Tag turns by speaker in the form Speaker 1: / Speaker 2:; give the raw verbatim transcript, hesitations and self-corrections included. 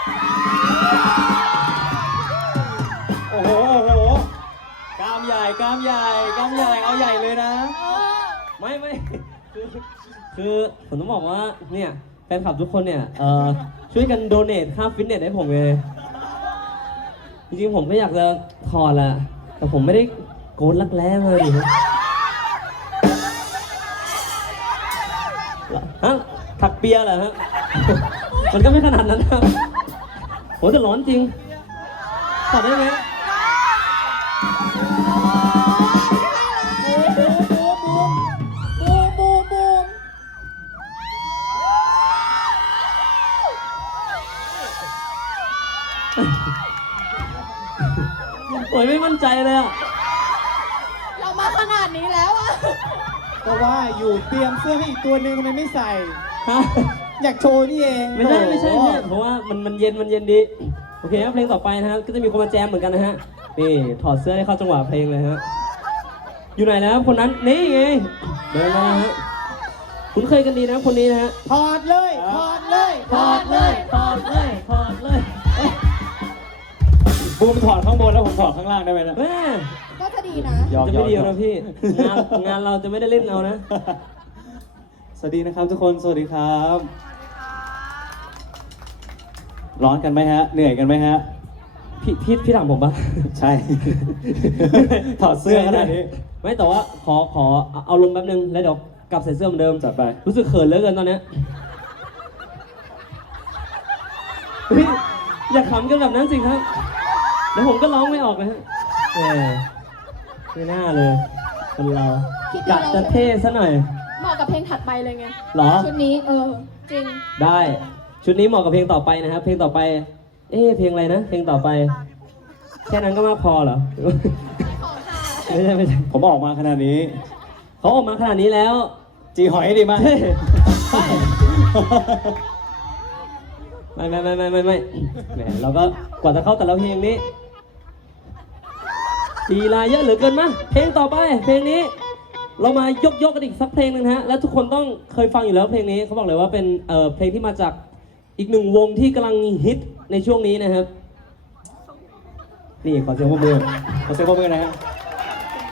Speaker 1: โอ้โหโอ้โหกล้ามใหญ่กล้ามใหญ่กล้ามใหญ่เอาใหญ่เลยนะ
Speaker 2: ไม่ไม่คือคือผมต้องบอกว่าเนี่ยแฟนคลับทุกคนเนี่ยเอ่อช่วยกันโดเนทค่าฟิตเนสให้ผมเลยจริงๆผมก็อยากจะถอดแหละแต่ผมไม่ได้โกนรักแร้มาดิฮะถักเปียเหรอฮะมันก็ไม่ขนาดนั้นนะโหแต่ร้อนจริงถอดได้ไหมโอ้ยไม่มั่นใจเลยอะ
Speaker 3: เรามาขนาดนี้แล้วอะ
Speaker 1: ก็ว่าอยู่เตรียมเสื้อให้อีกตัวหนึ่งทำไมไม่ใส่
Speaker 2: ฮะ
Speaker 1: อยากโชว์นี่เอง
Speaker 2: ไม่ใช่ไม่ใช่
Speaker 1: โอ้โห
Speaker 2: ไม่เพราะว่ามันมันเย็นมันเย็นดีโอเคครับเพลงต่อไปนะครับก็จะมีคนมาแจมเหมือนกันนะฮะนี่ถอดเสื้อให้เข้าจังหวะเพลงเลยฮะอยู่ไหนนะครับคนนั้นนี่ไงเดินมาฮะคุ้นเคยกันดีนะคนนี้นะฮะ
Speaker 1: ถอดเลยถอดเลย
Speaker 2: ถอดเลยถอดเลยถอดเลยเอ้ย
Speaker 1: บูมถอดข้างบนแล้วผมถอดข้างล่างได้ไหมนะ
Speaker 2: แม่
Speaker 3: ก็จะดีนะ
Speaker 1: หยอก
Speaker 2: จะ
Speaker 1: หย
Speaker 2: ไม่
Speaker 1: อก
Speaker 2: ดี
Speaker 1: หยอก
Speaker 2: นะพี่งานงานเราจะไม่ได้เล่นเอานะ
Speaker 1: สวัสดีนะครับทุกคนสวัสดีครับ ร้อนกันไหมฮะ เหนื่อยกันไหมฮะ
Speaker 2: พี่พี่พี่ถามผมปะ
Speaker 1: ใช่ ถอดเสื้อขนาดนี้
Speaker 2: ไม่แต่ว่าขอขอเอาลงแป๊บนึงแล้วเดี๋ยวกลับใส่เสื้อเหมือนเดิม
Speaker 1: จัดไป
Speaker 2: รู้สึกเขินเหลือเกินตอนเนี้ยเฮ้ยอย่าขำกันแบบนั้นสิครับเดี๋ยวผมก็ร้องไม่ออกนะฮะแหมไม่น่าเลยคนเรา
Speaker 3: คิดดี
Speaker 2: กะ
Speaker 3: แล้ว
Speaker 2: จะเท่ซะหน่อย
Speaker 3: เหมาะกับเพลงถัดไปเลยไง
Speaker 2: เหรอ
Speaker 3: ชุดนี้เออจริง
Speaker 2: ได้ชุดนี้เหมาะกับเพลงต่อไปนะครับ เพลงต่อไป เอ๊ะเพลงอะไรนะ เพลงต่อไป แค่นั้นก็มากพอเหรอ
Speaker 3: ขอค่ะ
Speaker 2: ไม่ใช่ไม่ใช่
Speaker 1: ผมออกมาขนาดนี้
Speaker 2: เขาออกมาขนาดนี้แล้ว
Speaker 1: จีหอยดีไหม
Speaker 2: เฮ้ยไม่ไม่ไม่ไม่ไม่ไม่แหมเราก็กว่าจะเข้าแต่ละเพลงนี้ลีลาเยอะเหลือเกินมั้ยเพลงต่อไป เพลงนี้ เรามายกยกกันอีกสักเพลงหนึ่งนะฮะแล้วทุกคนต้องเคยฟังอยู่แล้วเพลงนี้เขาบอกเลยว่าเป็นเอ่อเพลงที่มาจากอีกหนึ่งวงที่กำลังฮิตในช่วงนี้นะครับนี่ขอเสียงปรบมือ
Speaker 1: ขอเสียงปรบมือหนะฮะ